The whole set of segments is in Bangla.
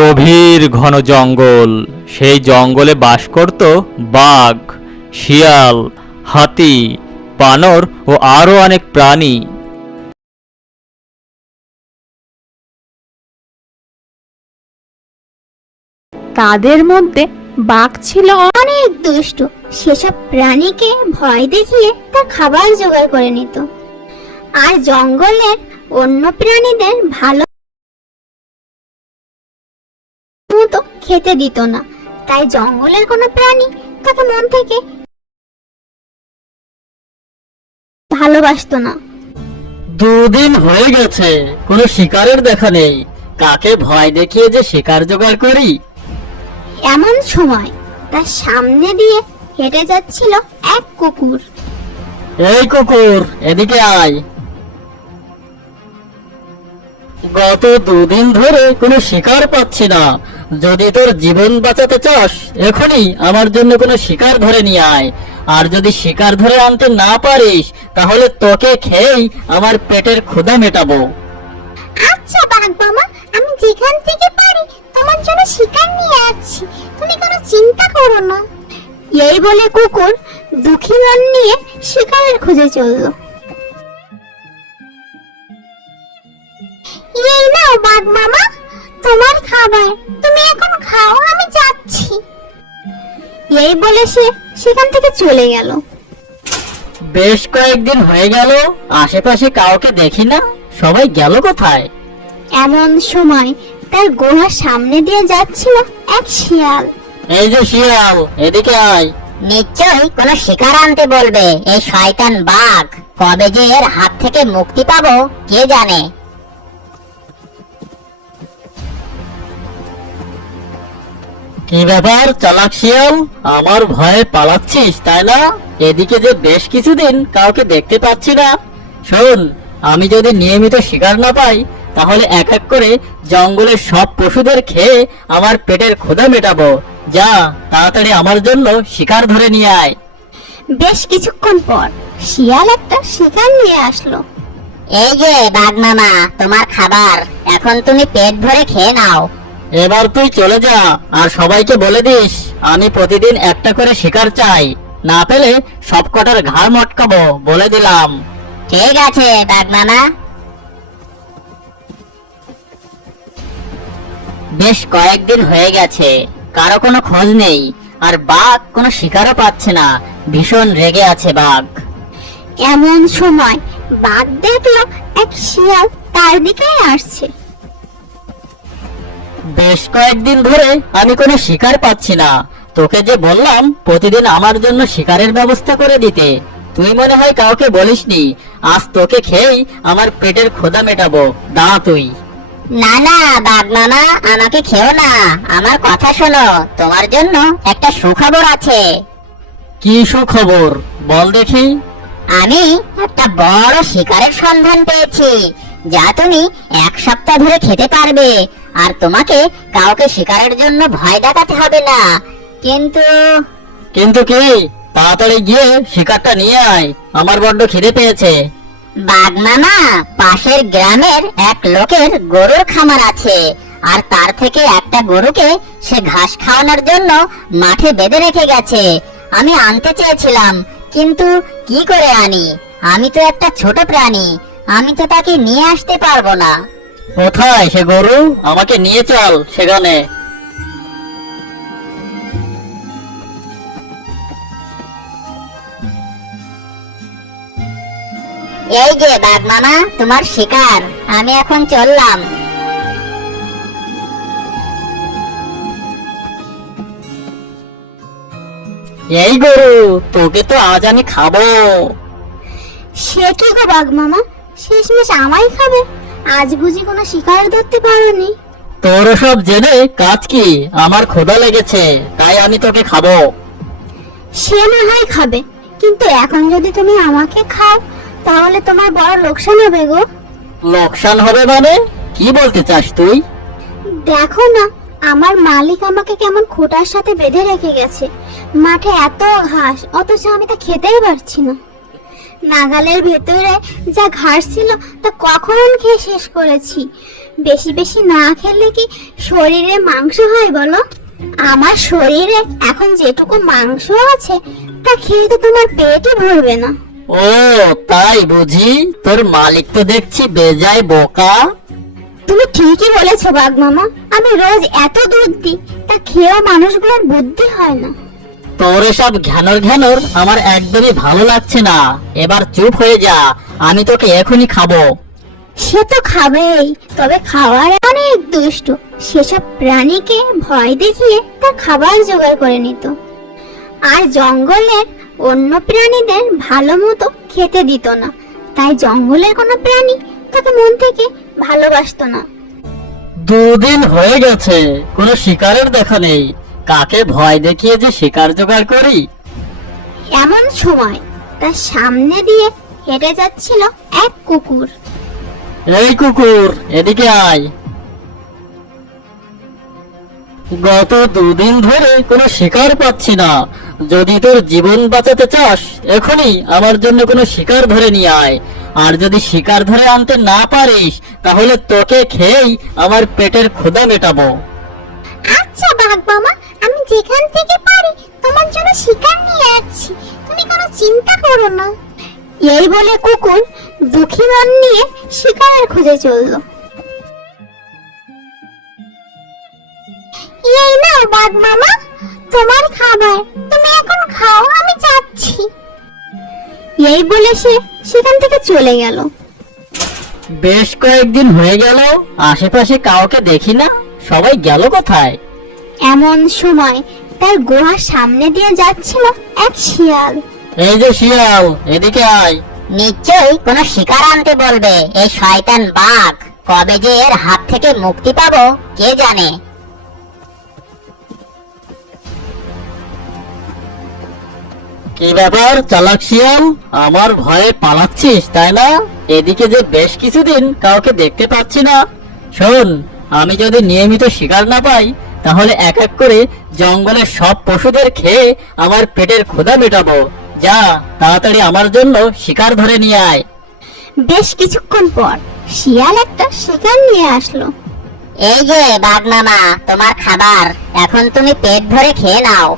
গভীর ঘন জঙ্গল। সেই জঙ্গলে বাস করত বাঘ, শিয়াল, হাতি, বানর ও আরো অনেক প্রাণী। তাদের মধ্যে বাঘ ছিল অনেক দুষ্ট। সেসব প্রাণীকে ভয় দেখিয়ে তার খাবার জোগাড় করে নিত, আর জঙ্গলের অন্য প্রাণীদের ভালো মতো খেতে দিত না। তাই জঙ্গলের কোনো প্রাণী তাকে মন থেকে ভালোবাসতো না। দুদিন হয়ে গেছে, কোনো শিকারের দেখা নেই। কাকে ভয় দেখিয়ে যে শিকার জোগাড় করি। এমন সময় তার সামনে দিয়ে হেঁটে যাচ্ছিল এক কুকুর। এই কুকুর, এদিকে আয়। গত দুদিন ধরে কোনো শিকার পাচ্ছি না। যদি তোর জীবন বাঁচাতে চাস, এখনই আমার জন্য কোনো শিকার ধরে নিয়ে আয়। আর যদি শিকার ধরে আনতে না পারিস, তাহলে তোকে খেয়েই আমার পেটের ক্ষুধা মেটাবো। আচ্ছা বাঘ মামা, আমি যেখান থেকে পারি তোমার জন্য শিকার নিয়ে আসছি, তুমি কোনো চিন্তা করো না। এই বলে কুকুর দুঃখী মন নিয়ে শিকারের খোঁজে চলল। এই নাও বাঘ মামা, তোমার খাবার, তুমি এখন খাও, আমি যাচ্ছি। এই বলে সে সেখান থেকে চলে গেল। বেশ কয়েকদিন হয়ে গেল, আশেপাশে কাউকে দেখি না। সবাই গেল কোথায়? এমন সময় তার গুহার সামনে দিয়ে যাচ্ছিল এক শিয়াল। এই যে শিয়াল, এদিকে আয়। নিশ্চয়ই কোনো শিকার আনতে বলবে এই শয়তান বাঘ। কবে যে এর হাত থেকে মুক্তি পাবো কে জানে। কি ব্যাপার চালাক শিয়াল, আমার ভয়ে পালাচ্ছিস তাই না? এদিকে যে বেশ কিছুদিন কাউকে দেখতে পাচ্ছি না। শোন, আমি যদি নিয়মিত শিকার না পাই, তাহলে এক এক করে জঙ্গলের সব পশুদের খেয়ে আমার পেটের ক্ষুধা মেটাবো। যা, তাড়াতাড়ি আমার জন্য শিকার ধরে নিয়ে আয়। বেশ কিছুক্ষণ পর শিয়াল একটা শিকার নিয়ে আসলো। এই যে বাঘ মামা, তোমার খাবার, এখন তুমি পেট ভরে খেয়ে নাও। এবার তুই চলে যা, আর সবাইকে বলে দিস আমি প্রতিদিন একটা করে শিকার চাই। না পেলে সবকটার ঘাড় মটকাবো, বলে দিলাম। ঠিক আছে বাঘ মামা। বেশ কয়েকদিন হয়ে গেছে, কারো কোনো খোঁজ নেই, আর বাঘ কোনো শিকারও পাচ্ছে না। ভীষণ রেগে আছে বাঘ। এমন সময় বাঘ দেখলো এক শিয়াল তার দিকে আসছে। বেশ কয়েকদিন ধরে আমি কোনো শিকার পাচ্ছি না। তোকে যে বললাম প্রতিদিন আমার জন্য শিকারের ব্যবস্থা করে দিতে, তুই মনে হয় কাউকে বলিসনি। আজ তোকে খেয়েই আমার পেটের ক্ষুধা মেটাবো। দাঁড়া তুই। না না বাঘ মামা, আমাকে খেও না, আমার কথা শোনো। তোমার জন্য একটা সুখবর আছে। কি সুখবর, বল দেখি। আমি একটা বড় শিকারের সন্ধান পেয়েছি, যা তুমি এক সপ্তাহ ধরে খেতে পারবে। আর তোমাকে কাউকে শিকারের জন্য ভয় দেখাতে হবে না। কিন্তু কিন্তু কি? তাড়াতাড়ি গিয়ে শিকারটা নিয়ে আয়, আমার বড্ড খিদে পেয়েছে। বাঘ মামা, পাশের গ্রামের এক লোকের গরুর খামার আছে, আর তার থেকে একটা গরুকে সে ঘাস খাওয়ানোর জন্য মাঠে বেঁধে রেখে গেছে। আমি আনতে চেয়েছিলাম, কিন্তু কি করে আনি? আমি তো একটা ছোট প্রাণী, আমি তো তাকে নিয়ে আসতে পারবো না। কোথায় সে গরু? আমাকে নিয়ে চল সেখানে। এই যে বাঘ মামা, তোমার শিকার, আমি এখন চললাম। এই গরু, তোকে তো আজ আমি খাবো। সে কি গো বাঘ মামা, শেষমেশ আমায় খাবে? আজ বুঝি কোনো শিকার ধরতে পারোনি? তোর সব জেনে কাজ কি? আমার ক্ষুধা লেগেছে, তাই আমি তোকে খাবো। সে না হয় খাবে, কিন্তু এখন যদি তুমি আমাকে খাও তাহলে তোমার বড় লোকসান হবে গো। লোকসান হবে মানে? কি বলতে চাস তুই? দেখো না, আমার মালিক আমাকে কেমন খোঁটার সাথে বেঁধে রেখে গেছে। মাঠে এত ঘাস, অথচ আমি তা খেতেই পারছি না। নাগালের ভেতরে যা ঘাস ছিল তা কখন খেয়ে শেষ করেছি। বেশি বেশি না খেলে কি শরীরে মাংস হয় বলো? আমার শরীরে এখন যেটুকু মাংস আছে তা খেয়ে তো তোমার পেটই ভরবে না। ও তাই বুঝি? তোর মালিক তো দেখছি বেজায় বোকা। তুমি ঠিকই বলেছো বাঘ মামা, আমি রোজ এত দুধ দিই, তা খেয়েও মানুষগুলোর বুদ্ধি হয় না। তোর এসব ঘ্যানর ঘ্যানর আমার একদমই ভালো লাগছে না। এবার চুপ হয়ে যা, আমি তোকে এখনই খাবো। সে তো খাবেই, তবে খাওয়ার অনেক দুষ্ট। সেসব প্রাণীকে ভয় দেখিয়ে তার খাবার জোগাড় করে নিত, আর জঙ্গলের অন্য প্রাণীদের ভালো মতো খেতে দিত না। তাই জঙ্গলের কোনো প্রাণী তাকে মন থেকে ভালোবাসতো না। 2 দিন হয়ে গেছে, কোনো শিকারের দেখা নেই। কাকে ভয় দেখিয়ে যে শিকার জোগাড় করি। এমন সময় তার সামনে দিয়ে হেঁটে যাচ্ছিল এক কুকুর। এই কুকুর, এদিকে আয়। গত 2 দিন ধরে কোনো শিকার পাচ্ছি না। যদি তোর জীবন বাঁচাতে চাস, এখনই আমার জন্য কোনো শিকার ধরে নিয়ে আয়। আর যদি শিকার ধরে আনতে না পারিস, তাহলে তোকে খেয়েই আমার পেটের ক্ষুধা মেটাবো। আচ্ছা বাঘ মামা, আমি যেখান থেকে পারি তোমার জন্য শিকার নিয়ে আসছি, তুমি কোনো চিন্তা করো না। এই বলে কুকুর দুঃখী মন নিয়ে শিকারের খোঁজে চলল। এই নাও বাঘ মামা, তোমার খাবার, তুমি এখন খাও, আমি যাচ্ছি। এই বলে সে সেখান থেকে চলে গেল। বেশ কয়েকদিন হয়ে গেল, আশেপাশে কাউকে দেখি না। সবাই গেল কোথায়? এমন সময় তার গুহার সামনে দিয়ে যাচ্ছিল এক শিয়াল। এই যে শিয়াল, এদিকে আয়। নিশ্চয়ই কোনো শিকার আনতে বলবে এই শয়তান বাঘ। কবে যে এর হাত থেকে মুক্তি পাবো কে জানে। কি ব্যাপার চালাক শিয়াল, আমার ভয়ে পালাচ্ছিস তাই না? এদিকে যে বেশ কিছুদিন কাউকে দেখতে পাচ্ছি না। শোন, আমি যদি নিয়মিত শিকার না পাই, তাহলে এক এক করে জঙ্গলের সব পশুদের খেয়ে আমার পেটের ক্ষুধা মেটাবো। যা, তাড়াতাড়ি আমার জন্য শিকার ধরে নিয়ে আয়। বেশ কিছুক্ষণ পর শিয়াল একটা শিকার নিয়ে আসলো। এই যে বাঘ মামা, তোমার খাবার, এখন তুমি পেট ভরে খেয়ে নাও।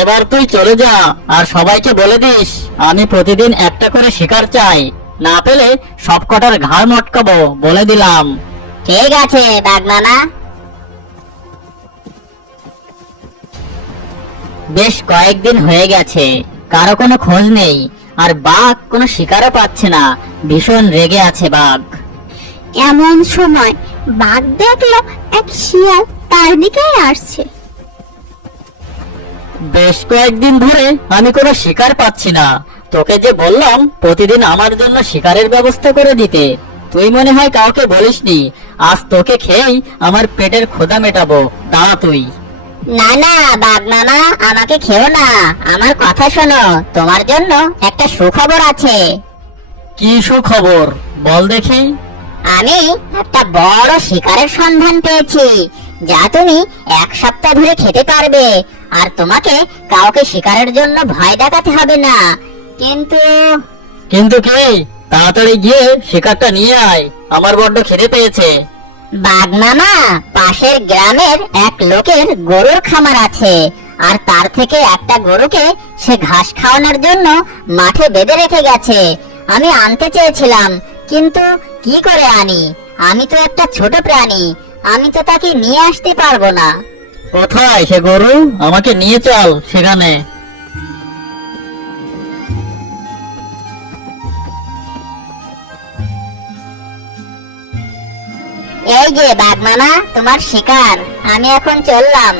এবার তুই চলে যা, আর সবাইকে বলে দিস আমি প্রতিদিন একটা করে শিকার চাই। না পেলে সব কটার ঘাড় মটকাবো, বলে দিলাম। ঠিক আছে বাঘ মামা। বেশ কয়েকদিন হয়ে গেছে, কারো কোনো খোঁজ নেই, আর বাঘ কোনো শিকারও পাচ্ছে না। ভীষণ রেগে আছে বাঘ। এমন সময় বাঘ দেখলো এক শিয়াল তার দিকেই আসছে। বেশ কয়েকদিন ধরে আমি কোনো শিকার পাচ্ছি না। তোকে যে বললাম প্রতিদিন আমার জন্য শিকারের ব্যবস্থা করে দিতে, তুই মনে হয় কাউকে বলিসনি। আজ তোকে খেয়েই আমার পেটের ক্ষুধা মেটাবো। দাঁড়া তুই। না না বাঘ মামা, আমাকে খেও না, আমার কথা শোনো। তোমার জন্য একটা সুখবর আছে। কি সুখবর বল দেখি। আমি একটা বড় শিকারের সন্ধান পেয়েছি, যা তুমি 1 সপ্তাহ ধরে খেতে পারবে। আর তোমাকে কাউকে শিকারের জন্য ভয় দেখাতে হবে না। কিন্তু কিন্তু কি? তাড়াতাড়ি গিয়ে শিকারটা নিয়ে আয়, আমার বড্ড খিদে পেয়েছে। বাঘ মামা, পাশের গ্রামের এক লোকের গরুর খামার আছে, আর তার থেকে একটা গরুকে সে ঘাস খাওয়ানোর জন্য মাঠে বেঁধে রেখে গেছে। আমি আনতে চেয়েছিলাম, কিন্তু কি করে আনি? আমি তো একটা ছোট প্রাণী, আমি তো তাকে নিয়ে আসতে পারবো না। কোথায় সে গরু? আমাকে নিয়ে চল সেখানে। এই যে বাঘ মামা, তোমার শিকার, আমি এখন চললাম।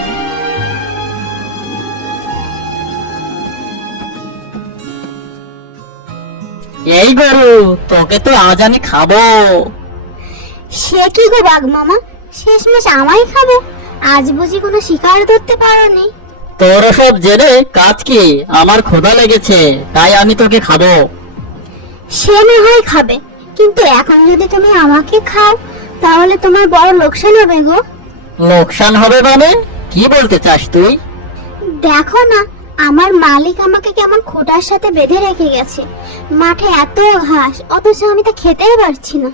এই গরু, তোকে তো আজ আমি খাবো। সে কি গো বাঘ মামা, শেষমেশ আমায় খাবে? আজ বুঝি কোনো শিকার ধরতে পারোনি? তোর সব জেনে কাজ কি? আমার ক্ষুধা লেগেছে, তাই আমি তোকে খাবো। সে না হয় খাবে, কিন্তু এখন যদি তুমি আমাকে খাও তাহলে তোমার বড় লোকসান হবে গো। লোকসান হবে মানে? কি বলতে চাস তুই? দেখো না, আমার মালিক আমাকে কেমন খোঁটার সাথে বেঁধে রেখে গেছে। মাঠে এত ঘাস, অথচ আমি তা খেতেই পারছি না।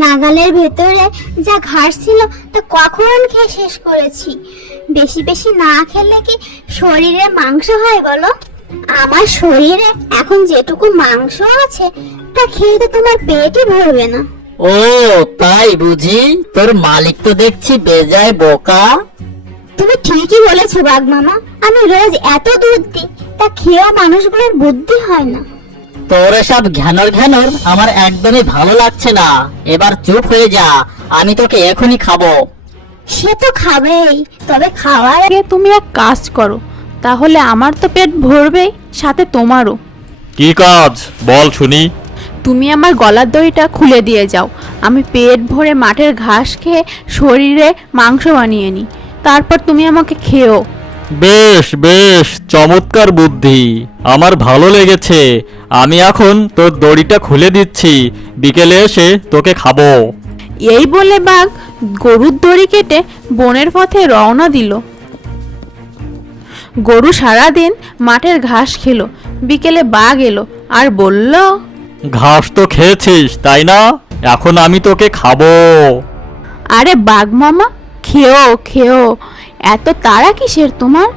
নাগালের ভেতরে যা ঘাস ছিল তা কখন খেয়ে শেষ করেছি। বেশি বেশি না খেলে কি শরীরে মাংস হয় বলো? আমার শরীরে এখন যেটুকু মাংস আছে তা খেয়ে তো তোমার পেটই ভরবে না। ও তাই বুঝি? তোর মালিক তো দেখছি বেজায় বোকা। তুমি ঠিকই বলেছো বাঘ মামা, আমি রোজ এত দুধ দিই, তা খেয়েও মানুষগুলোর বুদ্ধি হয় না। তোর সব ঘ্যানর ঘ্যানর আমার একদমই ভালো লাগছে না। এবার চুপ হয়ে যা, আমি তোকে এখনই খাবো। সে তো খাবেই, তবে খাওয়ার আগে তুমি এক কাজ করো, তাহলে আমার তো পেট ভরবেই, সাথে তোমারও। কি কাজ বল শুনি। তুমি আমার গলার দড়িটা খুলে দিয়ে যাও, আমি পেট ভরে মাঠের ঘাস খেয়ে শরীরে মাংস বানিয়ে নিই, তারপর তুমি আমাকে খেও। বেশ বেশ, চমৎকার বুদ্ধি, আমার ভালো লেগেছে। আমি এখন তোর দড়িটা খুলে দিচ্ছি, বিকেলে এসে তোকে খাবো। এই বলে বাঘ গরুর দড়ি কেটে বনের পথে রওনা দিল। গরু সারাদিন মাঠের ঘাস খেলো। বিকেলে বাঘ এলো আর বলল, ঘাস তো খেয়েছিস তাই না? এখন আমি তোকে খাবো। আরে বাঘ মামা, খেও খেও, এত তাড়া কিসের তোমার?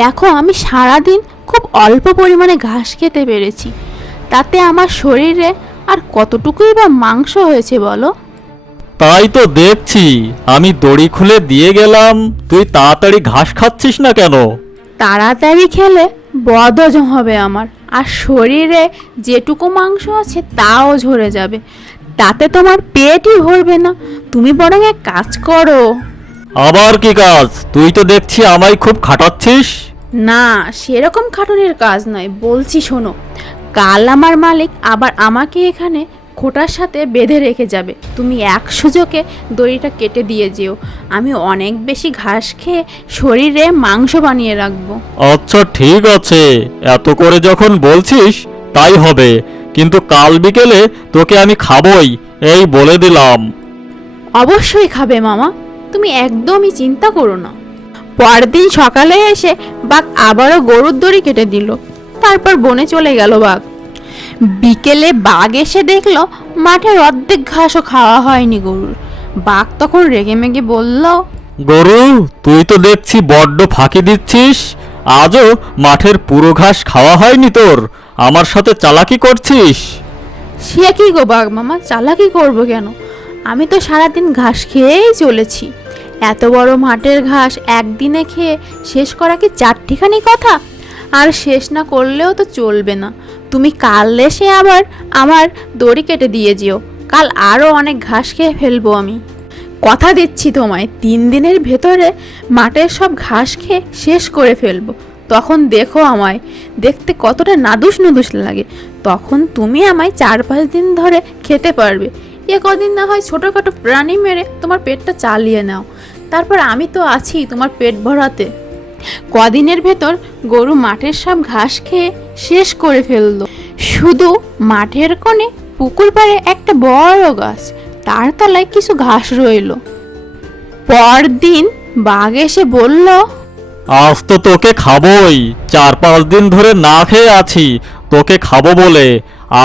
দেখো আমি সারাদিন খুব অল্প পরিমাণে ঘাস খেতে পেরেছি, তাতে আমার শরীরে আর কতটুকুই বা মাংস হয়েছে বলো? তাই তো দেখছি, আমি দড়ি খুলে দিয়ে গেলাম, তুই তাড়াতাড়ি ঘাস খাচ্ছিস না কেন? তাড়াতাড়ি খেলে বদহজম হবে আমার, আর শরীরে যেটুকু মাংস আছে তাও ঝরে যাবে, তাতে তোমার পেটই ভরবে না। তুমি বরং এক কাজ করো। আবার কি কাজ? তুই তো দেখছি আমায় খুব খাটাচ্ছিস। না, সেরকম খাটুনির কাজ নয়, বলছি শোনো। কাল আমার মালিক আবার আমাকে এখানে খোঁটার সাথে বেঁধে রেখে যাবে, তুমি এক সুযোগে দড়িটা কেটে দিয়ে যেও। আমি অনেক বেশি ঘাস খেয়ে শরীরে মাংস বানিয়ে রাখবো। আচ্ছা ঠিক আছে, এত করে যখন বলছিস তাই হবে, কিন্তু কাল বিকেলে তোকে আমি খাবই, এই বলে দিলাম। অবশ্যই খাবে মামা, তুমি একদমই চিন্তা করো না। পরদিন সকালে এসে বাঘ আবারও গরুর দড়ি কেটে দিল, তারপর বনে চলে গেল বাঘ। বিকেলে বাঘ এসে দেখলো মাঠের অর্ধেক ঘাসও খাওয়া হয়নি গরুর। বাঘ তখন রেগে মেগে বলল, গরু, তুই তো দেখছি বড্ড ফাঁকি দিচ্ছিস, আজও মাঠের পুরো ঘাস খাওয়া হয়নি তোর, আমার সাথে চালাকি করছিস। সে কি গো বাঘ মামা, চালাকি করবো কেন? আমি তো সারাদিন ঘাস খেয়েই চলেছি। এত বড় মাঠের ঘাস একদিনে খেয়ে শেষ করা কি চারটিখানি কথা? আর শেষ না করলেও তো চলবে না। তুমি কাল এসে আবার আমার দড়ি কেটে দিয়ে যেও, কাল আরও অনেক ঘাস খেয়ে ফেলবো আমি। কথা দিচ্ছি তোমায়, 3 দিনের ভেতরে মাঠের সব ঘাস খেয়ে শেষ করে ফেলবো। তখন দেখো আমায়, দেখতে কতটা নাদুস নুদুস লাগে। তখন তুমি আমায় 4-5 দিন ধরে খেতে পারবে। এ কদিন না হয় ছোটোখাটো প্রাণী মেরে তোমার পেটটা চালিয়ে নাও, তারপর আমি তো আছি তোমার পেট ভরাতে। কদিনের ভেতর গরু মাঠের সব ঘাস খেয়ে শেষ করে ফেললো। শুধু মাঠের কোণে পুকুর পাড়ে একটা বড় গাছ, তার তলায় কিছু ঘাস রইল। পরদিন বাঘ এসে বলল, আজ তো তোকে খাবোই, 4-5 দিন ধরে না খেয়ে আছি, তোকে খাবো বলে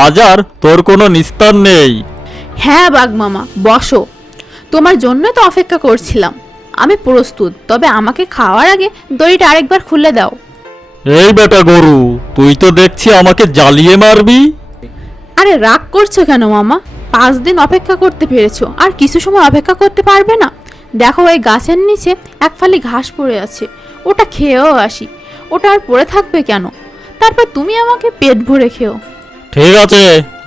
আজ আর তোর কোনো নিস্তার নেই। হ্যাঁ বাঘ মামা, বসো, তোমার জন্য তো অপেক্ষা করছিলাম। আমি প্রস্তুত, তবে আমাকে খাওয়ার আগে দড়িটা আরেকবার খুলে দাও। এই বেটা গরু, তুই তো দেখছি আমাকে জ্বালিয়ে মারবি। আরে রাগ করছো কেন মামা? 5 দিন অপেক্ষা করতে পেরেছো, আর কিছু সময় অপেক্ষা করতে পারবে না? দেখো ওই গাছের নিচে এক ফালি ঘাস পড়ে আছে, ওটা খেয়েও আসি। ওটা আর পড়ে থাকবে কেন? তারপর তুমি আমাকে পেট ভরে খেও। ঠিক আছে,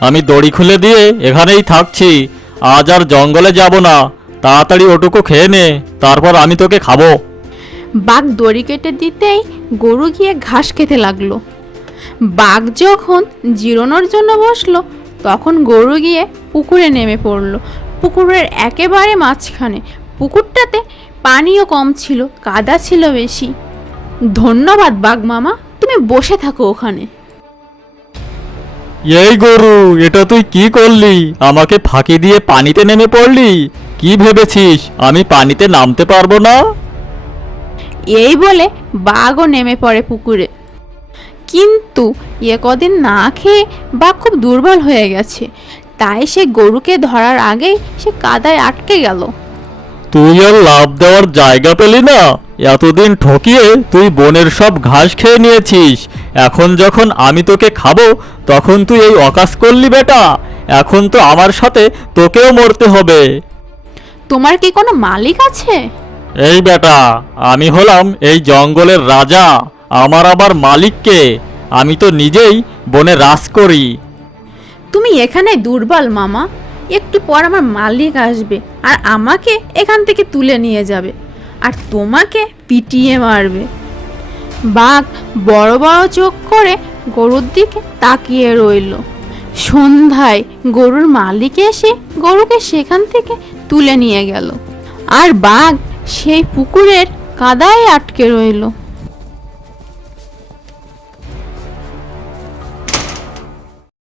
আমি দড়ি খুলে দিয়ে এখানেই থাকছি, আজ আর জঙ্গলে যাব না। তাড়াতাড়ি ওটুকু খেয়ে নে, তারপর আমি তোকে খাবো। বাঘ দড়ি কেটে দিতেই গরু গিয়ে ঘাস খেতে লাগলো। বাঘ যখন জিরানোর জন্য বসলো, তখন গরু গিয়ে পুকুরে নেমে পড়লো। পুকুরের একেবারে মাঝখানে। পুকুরটাতে পানিও কম ছিল, কাদা ছিল বেশি। ধন্যবাদ বাঘ মামা, তুমি বসে থাকো ওখানে। এই গরু, এটা তুই কি করলি? আমাকে ফাঁকি দিয়ে পানিতে নেমে পড়লি? কি ভেবেছিস আমি পানিতে নামতে পারবো না? এই বলে বাঘও নেমে পড়ে পুকুরে। কিন্তু কদিন না খেয়ে বাঘ খুব দুর্বল হয়ে গেছে, তাই সে গরুকে ধরার আগেই সে কাদায় আটকে গেল। তুই আর লাভ দেওয়ার জায়গা পেলি না? এতদিন ঠকিয়ে তুই বনের সব ঘাস খেয়ে নিয়েছিস, এখন যখন আমি তোকে খাবো তখন তুই এই অকাজ করলি বেটা। এখন তো আমার সাথে তোকেও মরতে হবে। তোমার কি কোনো মালিক আছে? এই বেটা, আমি হলাম এই জঙ্গলের রাজা, আমার আবার মালিক কে? আমি তো নিজেই বনে রাজ করি। তুমি এখানে দুর্বল মামা, একটু পর আমার মালিক আসবে আর আমাকে এখান থেকে তুলে নিয়ে যাবে আর তোমাকে পিটিয়ে মারবে। বাঘ বড় বড় চোখ করে গরুর দিকে তাকিয়ে রইল। সন্ধ্যায় গরুর মালিক এসে গরুকে সেখান থেকে তুলে নিয়ে গেল আর বাঘ সেই পুকুরের কাদায় আটকে রইল।